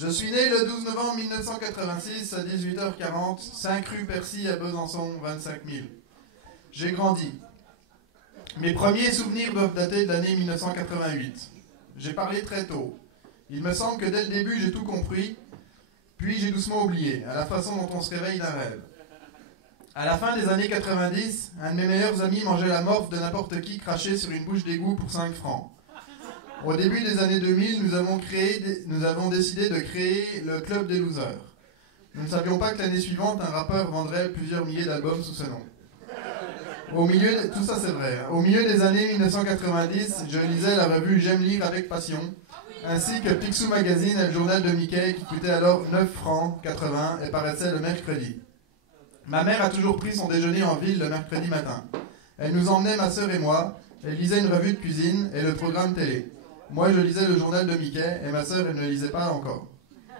Je suis né le 12 novembre 1986 à 18h40, 5 rue Percy à Besançon, 25 000. J'ai grandi. Mes premiers souvenirs doivent dater de l'année 1988. J'ai parlé très tôt. Il me semble que dès le début j'ai tout compris, puis j'ai doucement oublié, à la façon dont on se réveille d'un rêve. À la fin des années 90, un de mes meilleurs amis mangeait la morphe de n'importe qui craché sur une bouche d'égout pour 5 francs. Au début des années 2000, nous avons décidé de créer le Club des Losers. Nous ne savions pas que l'année suivante, un rappeur vendrait plusieurs milliers d'albums sous ce nom. Tout ça c'est vrai. Au milieu des années 1990, je lisais la revue J'aime lire avec passion, ainsi que Picsou Magazine et le journal de Mickey qui coûtait alors 9 francs 80 et paraissait le mercredi. Ma mère a toujours pris son déjeuner en ville le mercredi matin. Elle nous emmenait, ma sœur et moi, elle lisait une revue de cuisine et le programme télé. Moi, je lisais le journal de Mickey et ma sœur, elle ne lisait pas encore.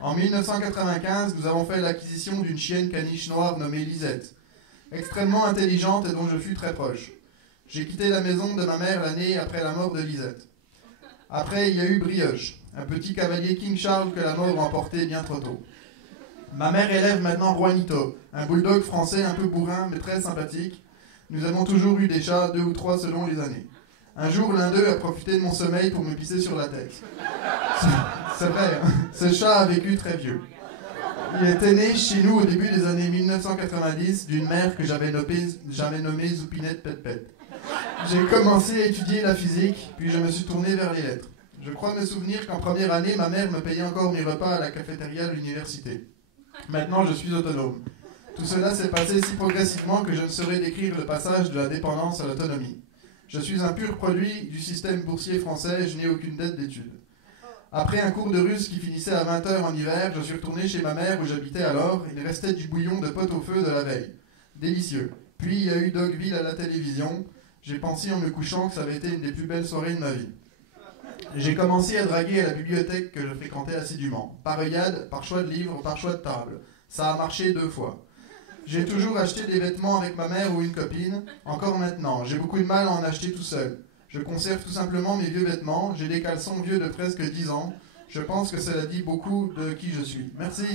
En 1995, nous avons fait l'acquisition d'une chienne caniche noire nommée Lisette, extrêmement intelligente et dont je fus très proche. J'ai quitté la maison de ma mère l'année après la mort de Lisette. Après, il y a eu Brioche, un petit cavalier King Charles que la mort a emporté bien trop tôt. Ma mère élève maintenant Juanito, un bulldog français un peu bourrin mais très sympathique. Nous avons toujours eu des chats, 2 ou 3 selon les années. Un jour, l'un d'eux a profité de mon sommeil pour me pisser sur la tête. C'est vrai, hein. Ce chat a vécu très vieux. Il était né chez nous au début des années 1990 d'une mère que j'avais nommée Zoupinette Pet-Pet. J'ai commencé à étudier la physique, puis je me suis tourné vers les lettres. Je crois me souvenir qu'en première année, ma mère me payait encore mes repas à la cafétéria de l'université. Maintenant, je suis autonome. Tout cela s'est passé si progressivement que je ne saurais décrire le passage de la dépendance à l'autonomie. Je suis un pur produit du système boursier français, je n'ai aucune dette d'études. Après un cours de russe qui finissait à 20h en hiver, je suis retourné chez ma mère où j'habitais alors. Il restait du bouillon de pot au feu de la veille. Délicieux. Puis il y a eu Dogville à la télévision. J'ai pensé en me couchant que ça avait été une des plus belles soirées de ma vie. J'ai commencé à draguer à la bibliothèque que je fréquentais assidûment. Par œillade, par choix de livres, par choix de table. Ça a marché 2 fois. J'ai toujours acheté des vêtements avec ma mère ou une copine. Encore maintenant, j'ai beaucoup de mal à en acheter tout seul. Je conserve tout simplement mes vieux vêtements. J'ai des caleçons vieux de presque 10 ans. Je pense que cela dit beaucoup de qui je suis. Merci.